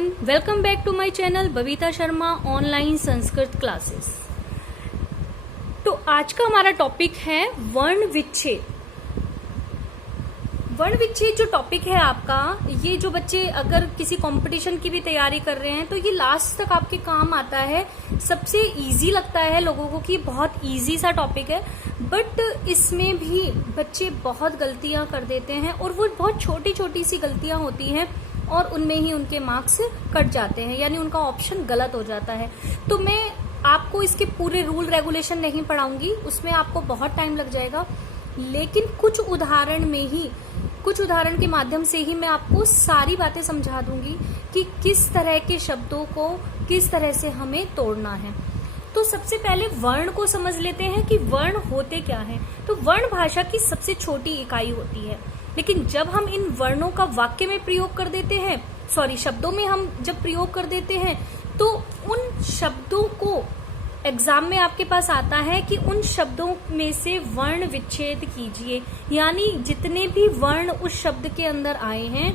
Everyone, welcome back to my channel Babita Sharma online Sanskrit classes. तो आज का हमारा टॉपिक है वर्ण विच्छेद। वर्ण विच्छेद जो टॉपिक है आपका, ये जो बच्चे अगर किसी कंपटीशन की भी तैयारी कर रहे हैं तो ये लास्ट तक आपके काम आता है। सबसे इजी लगता है लोगों को कि बहुत इजी सा टॉपिक है, बट इसमें भी बच्चे बहुत गलतियां कर देते हैं और वो बहुत छोटी छोटी सी गलतियां होती हैं और उनमें ही उनके मार्क्स कट जाते हैं, यानी उनका ऑप्शन गलत हो जाता है। तो मैं आपको इसके पूरे रूल रेगुलेशन नहीं पढ़ाऊंगी, उसमें आपको बहुत टाइम लग जाएगा, लेकिन कुछ उदाहरण के माध्यम से ही मैं आपको सारी बातें समझा दूंगी कि किस तरह के शब्दों को किस तरह से हमें तोड़ना है। तो सबसे पहले वर्ण को समझ लेते हैं कि वर्ण होते क्या हैं। तो वर्ण भाषा की सबसे छोटी इकाई होती है, लेकिन जब हम इन वर्णों का वाक्य में प्रयोग कर देते हैं, शब्दों में हम जब प्रयोग कर देते हैं, तो उन शब्दों को एग्जाम में आपके पास आता है कि उन शब्दों में से वर्ण विच्छेद कीजिए, यानी जितने भी वर्ण उस शब्द के अंदर आए हैं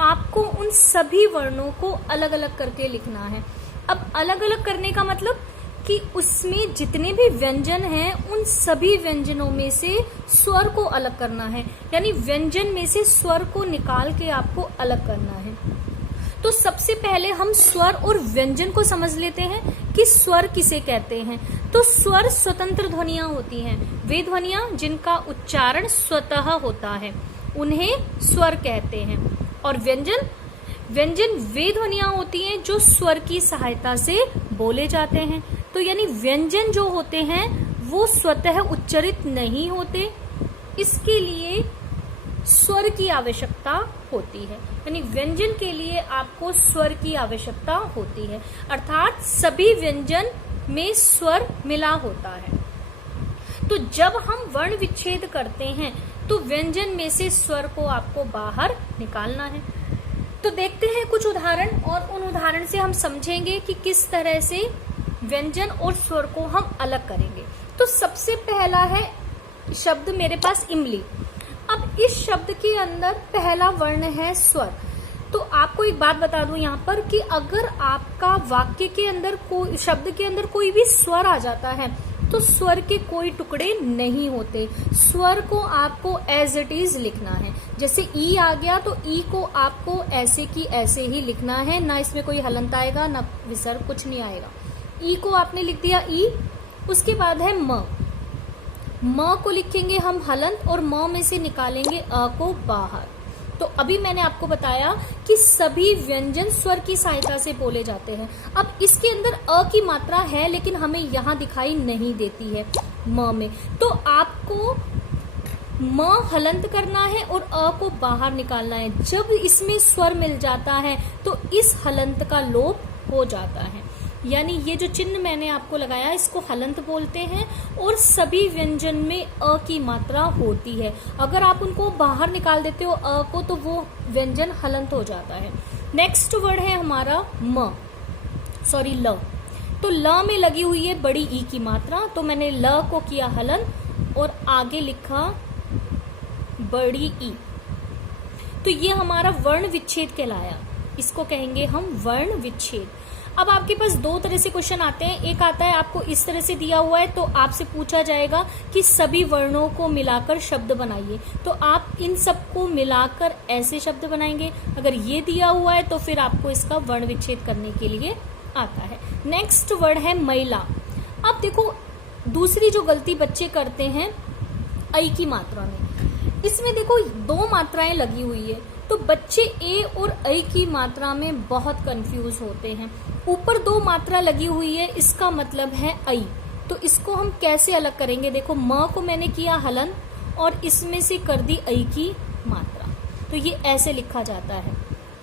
आपको उन सभी वर्णों को अलग अलग करके लिखना है। अब अलग अलग करने का मतलब कि उसमें जितने भी व्यंजन हैं उन सभी व्यंजनों में से स्वर को अलग करना है, यानी व्यंजन में से स्वर को निकाल के आपको अलग करना है। तो सबसे पहले हम स्वर और व्यंजन को समझ लेते हैं कि स्वर किसे कहते हैं। तो स्वर स्वतंत्र ध्वनियां होती हैं, वे ध्वनियां जिनका उच्चारण स्वतः होता है उन्हें स्वर कहते हैं। और व्यंजन वे ध्वनियां होती हैं जो स्वर की सहायता से बोले जाते हैं। तो यानी व्यंजन जो होते हैं वो स्वतः उच्चरित नहीं होते, इसके लिए स्वर की आवश्यकता होती है, यानी व्यंजन के लिए आपको स्वर की आवश्यकता होती है, अर्थात सभी व्यंजन में स्वर मिला होता है। तो जब हम वर्ण विच्छेद करते हैं तो व्यंजन में से स्वर को आपको बाहर निकालना है। तो देखते हैं कुछ उदाहरण, और उन उदाहरण से हम समझेंगे कि किस तरह से व्यंजन और स्वर को हम अलग करेंगे। तो सबसे पहला है शब्द मेरे पास इमली। अब इस शब्द के अंदर पहला वर्ण है स्वर। तो आपको एक बात बता दूं यहाँ पर कि अगर आपका वाक्य के अंदर शब्द के अंदर कोई भी स्वर आ जाता है तो स्वर के कोई टुकड़े नहीं होते, स्वर को आपको एज इट इज लिखना है। जैसे ई आ गया तो ई को आपको ऐसे की ऐसे ही लिखना है, ना इसमें कोई हलंत आएगा ना विसर्ग, कुछ नहीं आएगा। ई को आपने लिख दिया ई। उसके बाद है म को लिखेंगे हम हलंत और म में से निकालेंगे अ को बाहर। तो अभी मैंने आपको बताया कि सभी व्यंजन स्वर की सहायता से बोले जाते हैं। अब इसके अंदर अ की मात्रा है लेकिन हमें यहाँ दिखाई नहीं देती है म में, तो आपको म हलंत करना है और अ को बाहर निकालना है। जब इसमें स्वर मिल जाता है तो इस हलंत का लोप हो जाता है, यानी ये जो चिन्ह मैंने आपको लगाया इसको हलंत बोलते हैं, और सभी व्यंजन में अ की मात्रा होती है। अगर आप उनको बाहर निकाल देते हो अ को तो वो व्यंजन हलंत हो जाता है। नेक्स्ट वर्ड है हमारा ल। तो ल में लगी हुई है बड़ी ई की मात्रा, तो मैंने ल को किया हलंत और आगे लिखा बड़ी ई। तो ये हमारा वर्ण विच्छेद कहलाया, इसको कहेंगे हम वर्ण विच्छेद। अब आपके पास दो तरह से क्वेश्चन आते हैं। एक आता है आपको इस तरह से दिया हुआ है तो आपसे पूछा जाएगा कि सभी वर्णों को मिलाकर शब्द बनाइए, तो आप इन सबको मिलाकर ऐसे शब्द बनाएंगे। अगर ये दिया हुआ है तो फिर आपको इसका वर्ण विच्छेद करने के लिए आता है। नेक्स्ट वर्ड है महिला। अब देखो दूसरी जो गलती बच्चे करते हैं ऐ की मात्रा में, इसमें देखो दो मात्राएं लगी हुई है, तो बच्चे ए और ऐ की मात्रा में बहुत कंफ्यूज होते हैं। ऊपर दो मात्रा लगी हुई है, इसका मतलब है ऐ, तो इसको हम कैसे अलग करेंगे। देखो म को मैंने किया हलंत और इसमें से कर दी ऐ की मात्रा, तो ये ऐसे लिखा जाता है।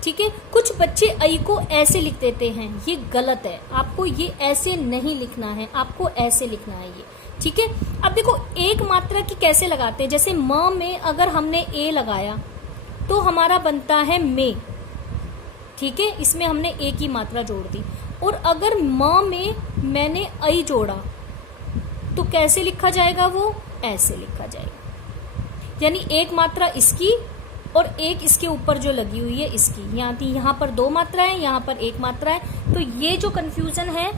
ठीक है, कुछ बच्चे ऐ को ऐसे लिख देते हैं, ये गलत है। आपको ये ऐसे नहीं लिखना है, आपको ऐसे लिखना है ये। ठीक है, अब देखो एक मात्रा की कैसे लगाते हैं। जैसे म में अगर हमने ए लगाया तो हमारा बनता है में। ठीक है, इसमें हमने ए की मात्रा जोड़ दी। और अगर म में मैंने ऐ जोड़ा तो कैसे लिखा जाएगा, वो ऐसे लिखा जाएगा, यानी एक मात्रा इसकी और एक इसके ऊपर जो लगी हुई है इसकी, यहाँ पर 2 मात्रा है, यहाँ पर 1 मात्रा है। तो ये जो कंफ्यूजन है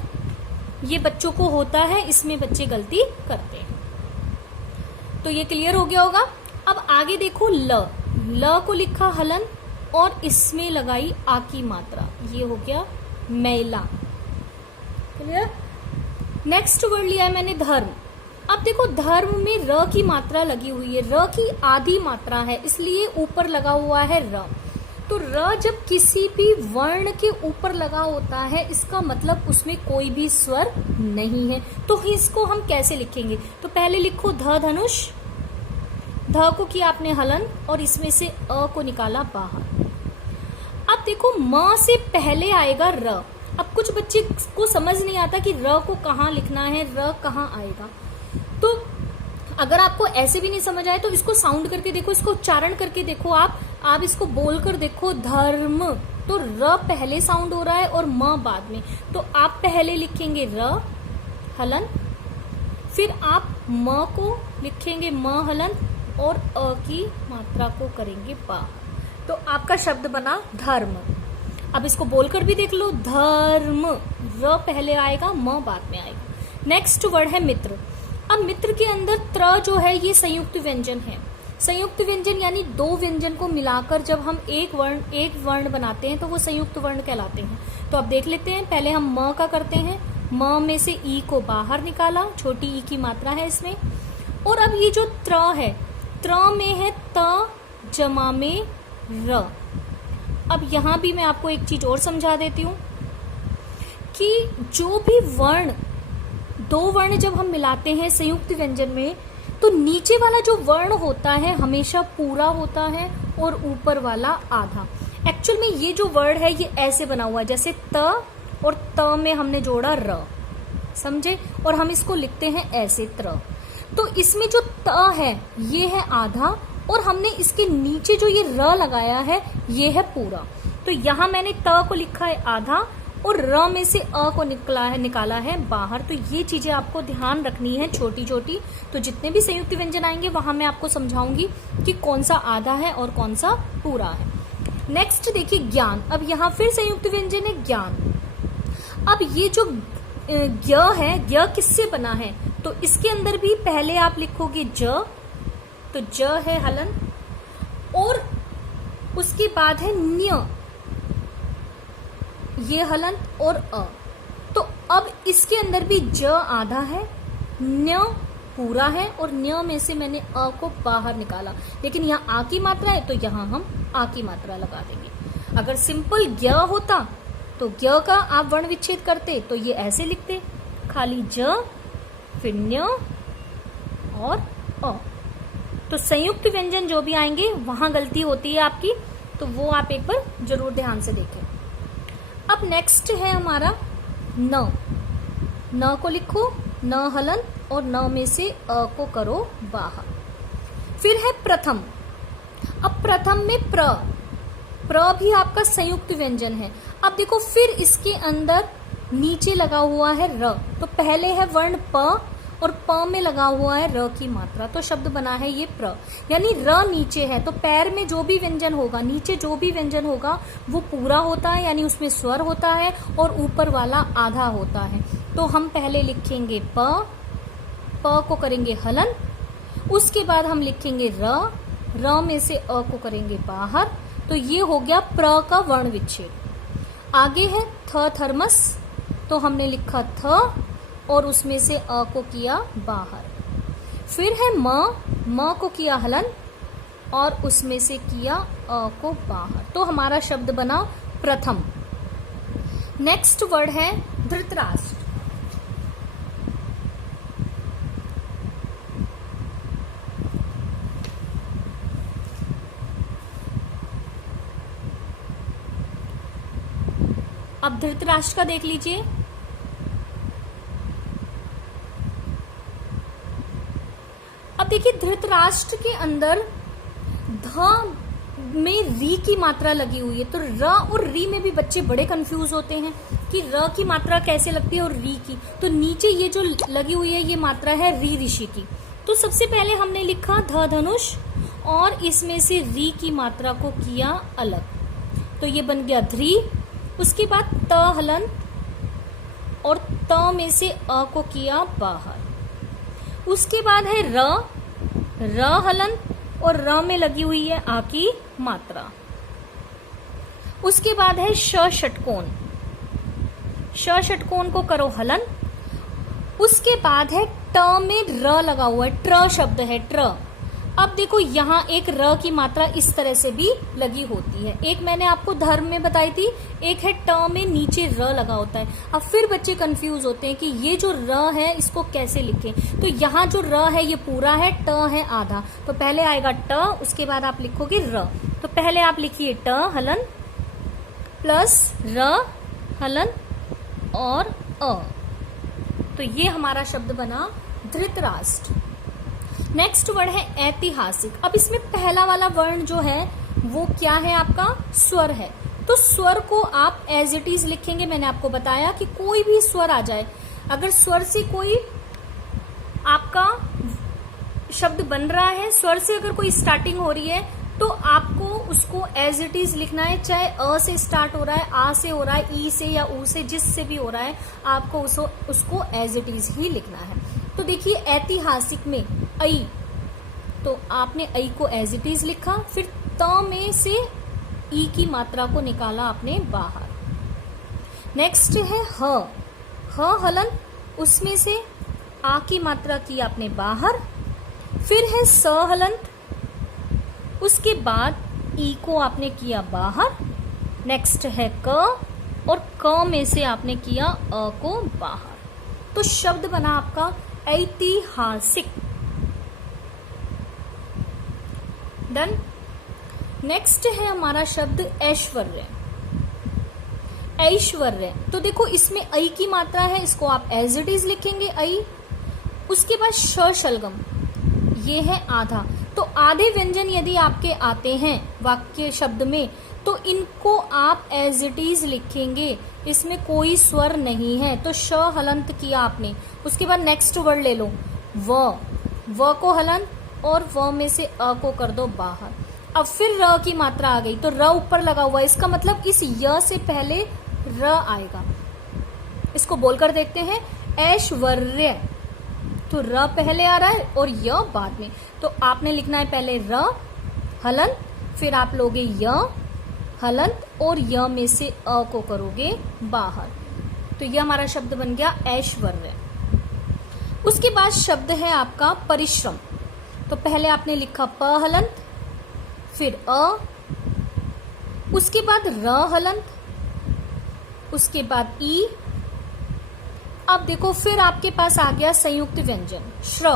ये बच्चों को होता है, इसमें बच्चे गलती करते हैं। तो ये क्लियर हो गया होगा। अब आगे देखो, ल को लिखा हलन और इसमें लगाई आ की मात्रा, ये हो गया मैला। क्लियर। नेक्स्ट वर्ड लिया है मैंने धर्म। अब देखो धर्म में र की मात्रा लगी हुई है, र की आधी मात्रा है, इसलिए ऊपर लगा हुआ है र। तो र जब किसी भी वर्ण के ऊपर लगा होता है इसका मतलब उसमें कोई भी स्वर नहीं है। तो इसको हम कैसे लिखेंगे? तो पहले लिखो ध धनुष, ध को किया आपने हलन और इसमें से अ को निकाला बाहर। अब देखो म से पहले आएगा र। अब कुछ बच्चे को समझ नहीं आता कि र को कहाँ लिखना है, र कहाँ आएगा। तो अगर आपको ऐसे भी नहीं समझ आए तो इसको साउंड करके देखो, इसको उच्चारण करके देखो, आप इसको बोल कर देखो धर्म। तो र पहले साउंड हो रहा है और म बाद में। तो आप पहले लिखेंगे र हलन, फिर आप म को लिखेंगे म हलन और अ की मात्रा को करेंगे बा। तो आपका शब्द बना धर्म। अब इसको बोलकर भी देख लो, धर्म, र पहले आएगा, म बाद में आएगा। नेक्स्ट वर्ड है मित्र। अब मित्र के अंदर त्र जो है ये संयुक्त व्यंजन है। संयुक्त व्यंजन यानी 2 व्यंजन को मिलाकर जब हम एक वर्ण बनाते हैं तो वो संयुक्त वर्ण कहलाते हैं। तो अब देख लेते हैं, पहले हम म का करते हैं। म में से ई को बाहर निकाला, छोटी ई की मात्रा है इसमें। और अब ये जो त्र है, त्र में है त जमा में र। अब यहां भी मैं आपको एक चीज और समझा देती हूं कि जो भी वर्ण, 2 वर्ण जब हम मिलाते हैं संयुक्त व्यंजन में तो नीचे वाला जो वर्ण होता है हमेशा पूरा होता है और ऊपर वाला आधा। एक्चुअल में ये जो वर्ड है ये ऐसे बना हुआ है, जैसे त और त में हमने जोड़ा र, समझे? और हम इसको लिखते हैं ऐसे त्र। तो इसमें जो त है ये है आधा और हमने इसके नीचे जो ये र लगाया है ये है पूरा। तो यहां मैंने त को लिखा है आधा और र में से अ को निकाला है बाहर। तो ये चीजें आपको ध्यान रखनी है छोटी छोटी। तो जितने भी संयुक्त व्यंजन आएंगे वहां मैं आपको समझाऊंगी कि कौन सा आधा है और कौन सा पूरा है। नेक्स्ट देखिए ज्ञान। अब यहाँ फिर संयुक्त व्यंजन है ज्ञान। अब ये जो ज्ञ है, ज्ञ किससे बना है? तो इसके अंदर भी पहले आप लिखोगे ज, तो ज है हलन और उसके बाद है न्य, ये हलन और अ। तो अब इसके अंदर भी ज आधा है, न्य पूरा है और न्य में से मैंने अ को बाहर निकाला। लेकिन यहाँ आ की मात्रा है तो यहाँ हम आ की मात्रा लगा देंगे। अगर सिंपल ज्ञ होता तो ज्ञ का आप वर्ण विच्छेद करते तो ये ऐसे लिखते, खाली ज फिर न्य और अ। तो संयुक्त व्यंजन जो भी आएंगे वहां गलती होती है आपकी, तो वो आप एक बार जरूर ध्यान से देखें। अब नेक्स्ट है हमारा न। न को लिखो, न हलन और न में से अ को करो बाहर। फिर है प्रथम। अब प्रथम में प्र भी आपका संयुक्त व्यंजन है। अब देखो फिर इसके अंदर नीचे लगा हुआ है र। तो पहले है वर्ण प और प में लगा हुआ है र की मात्रा, तो शब्द बना है ये प्र। यानी र नीचे है तो पैर में जो भी व्यंजन होगा, नीचे जो भी व्यंजन होगा वो पूरा होता है, यानी उसमें स्वर होता है और ऊपर वाला आधा होता है। तो हम पहले लिखेंगे प को करेंगे हलन, उसके बाद हम लिखेंगे र में से अ को करेंगे बाहर। तो ये हो गया प्र का वर्ण विच्छेद। आगे है थर्मस, तो हमने लिखा थ और उसमें से अ को किया बाहर। फिर है म को किया हलन और उसमें से किया अ को बाहर। तो हमारा शब्द बना प्रथम। नेक्स्ट वर्ड है धृतराष्ट्र। अब धृतराष्ट्र का देख लीजिए। अब देखिए धृतराष्ट्र के अंदर ध में री की मात्रा लगी हुई है। तो र और री में भी बच्चे बड़े कंफ्यूज होते हैं कि र की मात्रा कैसे लगती है और री की। तो नीचे ये जो लगी हुई है ये मात्रा है री ऋषि की। तो सबसे पहले हमने लिखा ध धनुष और इसमें से री की मात्रा को किया अलग, तो ये बन गया ध्री। उसके बाद त हलंत और त में से अ को किया बाहर। उसके बाद है र हलंत और र में लगी हुई है आ की मात्रा। उसके बाद है श षटकोण, श षटकोण को करो हलंत। उसके बाद है ट में र लगा हुआ है, ट्र शब्द है ट्र। अब देखो यहाँ एक र की मात्रा इस तरह से भी लगी होती है। एक मैंने आपको धर्म में बताई थी, एक है ट में नीचे र लगा होता है। अब फिर बच्चे कंफ्यूज होते हैं कि ये जो र है इसको कैसे लिखें। तो यहाँ जो र है ये पूरा है, ट है आधा। तो पहले आएगा ट, उसके बाद आप लिखोगे र। तो पहले आप लिखिए ट हलन प्लस र हलन और अ। तो ये हमारा शब्द बना धृतराष्ट्र। नेक्स्ट वर्ड है ऐतिहासिक। अब इसमें पहला वाला वर्ण जो है वो क्या है, आपका स्वर है। तो स्वर को आप एज इट इज लिखेंगे। मैंने आपको बताया कि कोई भी स्वर आ जाए, अगर स्वर से कोई आपका शब्द बन रहा है, स्वर से अगर कोई स्टार्टिंग हो रही है, तो आपको उसको एज इट इज लिखना है। चाहे अ से स्टार्ट हो रहा है, आ से हो रहा है, ई से या ऊ से, जिससे भी हो रहा है, आपको उसको एज इट इज ही लिखना है। तो देखिए ऐतिहासिक में ऐ, तो आपने ऐ को एज इट इज लिखा। फिर त में से ई की मात्रा को निकाला आपने बाहर। नेक्स्ट है ह हलन, उसमें से आ की मात्रा की आपने बाहर। फिर है स हलंत, उसके बाद ई को आपने किया बाहर। नेक्स्ट है क, और क में से आपने किया अ को बाहर। तो शब्द बना आपका ऐतिहासिक। डन। नेक्स्ट है हमारा शब्द ऐश्वर्य। ऐश्वर्य, तो देखो इसमें ऐ की मात्रा है, इसको आप एज इट इज लिखेंगे ऐ। उसके बाद श शलगम, ये है आधा। तो आधे व्यंजन यदि आपके आते हैं वाक्य शब्द में, तो इनको आप एज इट इज लिखेंगे, इसमें कोई स्वर नहीं है। तो श हलंत किया आपने। उसके बाद नेक्स्ट वर्ड ले लो व को हलंत और व में से अ को कर दो बाहर। अब फिर र की मात्रा आ गई, तो र ऊपर लगा हुआ है, इसका मतलब इस य से पहले र आएगा। इसको बोलकर देखते हैं, ऐश्वर्य। तो र पहले आ रहा है और य बाद में। तो आपने लिखना है पहले र हलंत, फिर आप लोगे य हलंत और य में से अ को करोगे बाहर। तो यह हमारा शब्द बन गया ऐश्वर्य। उसके बाद शब्द है आपका परिश्रम। तो पहले आपने लिखा प हलंत, फिर अ, उसके बाद र हलंत, उसके बाद ई। अब देखो फिर आपके पास आ गया संयुक्त व्यंजन श्र।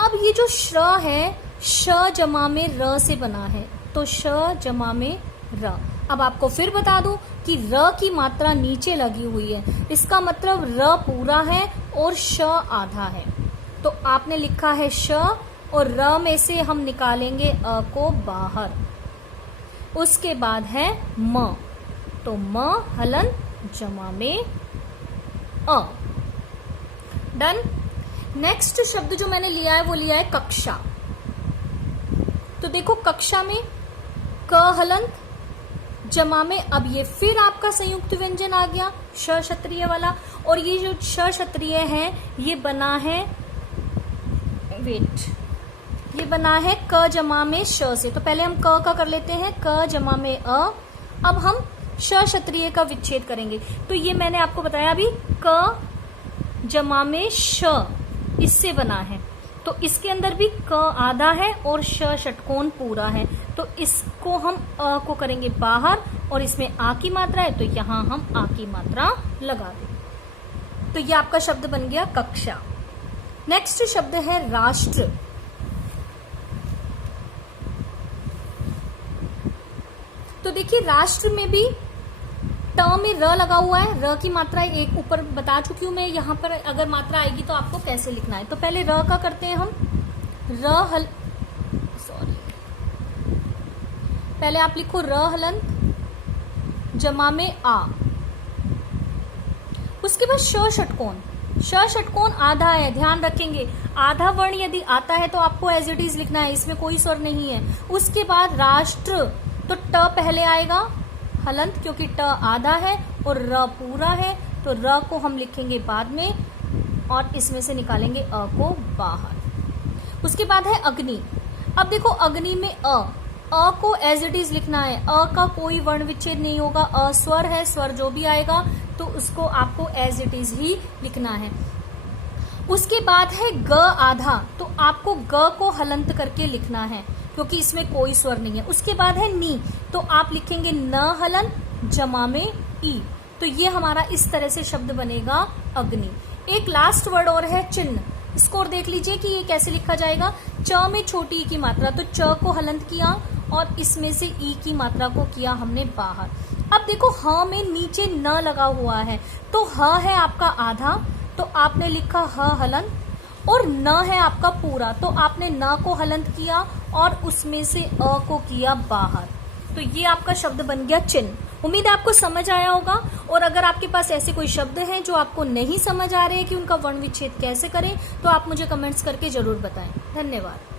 अब ये जो श्र है, श जमा में र से बना है, तो श जमा में र। अब आपको फिर बता दूं कि र की मात्रा नीचे लगी हुई है, इसका मतलब र पूरा है और श आधा है। तो आपने लिखा है श और र में से हम निकालेंगे अ को बाहर। उसके बाद है म, तो म हलन जमा में अ। डन। नेक्स्ट शब्द जो मैंने लिया है वो लिया है कक्षा। तो देखो कक्षा में क हलंत जमा में, अब ये फिर आपका संयुक्त व्यंजन आ गया श क्षत्रिय वाला। और ये जो श क्षत्रिय है ये बना है, वेट, ये बना है क जमा में श से। तो पहले हम क का कर लेते हैं, क जमा में अ। अब हम श क्षत्रिय का विच्छेद करेंगे। तो ये मैंने आपको बताया अभी, क जमा में श इससे बना है। तो इसके अंदर भी क आधा है और श षटकोण पूरा है। तो इसको हम अ को करेंगे बाहर और इसमें आ की मात्रा है, तो यहां हम आ की मात्रा लगा दें। तो ये आपका शब्द बन गया कक्षा। नेक्स्ट शब्द है राष्ट्र। तो देखिए राष्ट्र में भी ट में र लगा हुआ है, र की मात्रा एक ऊपर बता चुकी हूं मैं। यहां पर अगर मात्रा आएगी तो आपको कैसे लिखना है। तो पहले र का करते हैं हम, पहले आप लिखो र हलंत जमा में आ। उसके बाद श षटकोण, श षटकोण आधा है, ध्यान रखेंगे। आधा वर्ण यदि आता है तो आपको एज इट इज लिखना है, इसमें कोई स्वर नहीं है। उसके बाद राष्ट्र, तो ट पहले आएगा हलंत, क्योंकि ट आधा है और र पूरा है, तो र को हम लिखेंगे बाद में और इसमें से निकालेंगे अ को बाहर। उसके बाद है अग्नि। अब देखो अग्नि में अ को एज इट इज लिखना है। अ का कोई वर्ण विच्छेद नहीं होगा, अ स्वर है, स्वर जो भी आएगा तो उसको आपको एज इट इज ही लिखना है। उसके बाद है ग आधा, तो आपको ग को हलंत करके लिखना है क्योंकि इसमें कोई स्वर नहीं है। उसके बाद है नी, तो आप लिखेंगे न हलंत जमा में ई, तो ये हमारा इस तरह से शब्द बनेगा अग्नि। एक लास्ट वर्ड और है चिन्ह, इसको और देख लीजिए कि ये कैसे लिखा जाएगा। च में छोटी ई की मात्रा, तो च को हलंत किया और इसमें से ई की मात्रा को किया हमने बाहर। अब देखो ह में नीचे न लगा हुआ है, तो ह है आपका आधा, तो आपने लिखा ह हलंत, और न है आपका पूरा, तो आपने न को हलंत किया और उसमें से अ को किया बाहर। तो ये आपका शब्द बन गया चिन्ह। उम्मीद है आपको समझ आया होगा। और अगर आपके पास ऐसे कोई शब्द हैं जो आपको नहीं समझ आ रहे हैं कि उनका वर्ण विच्छेद कैसे करें, तो आप मुझे कमेंट्स करके जरूर बताएं। धन्यवाद।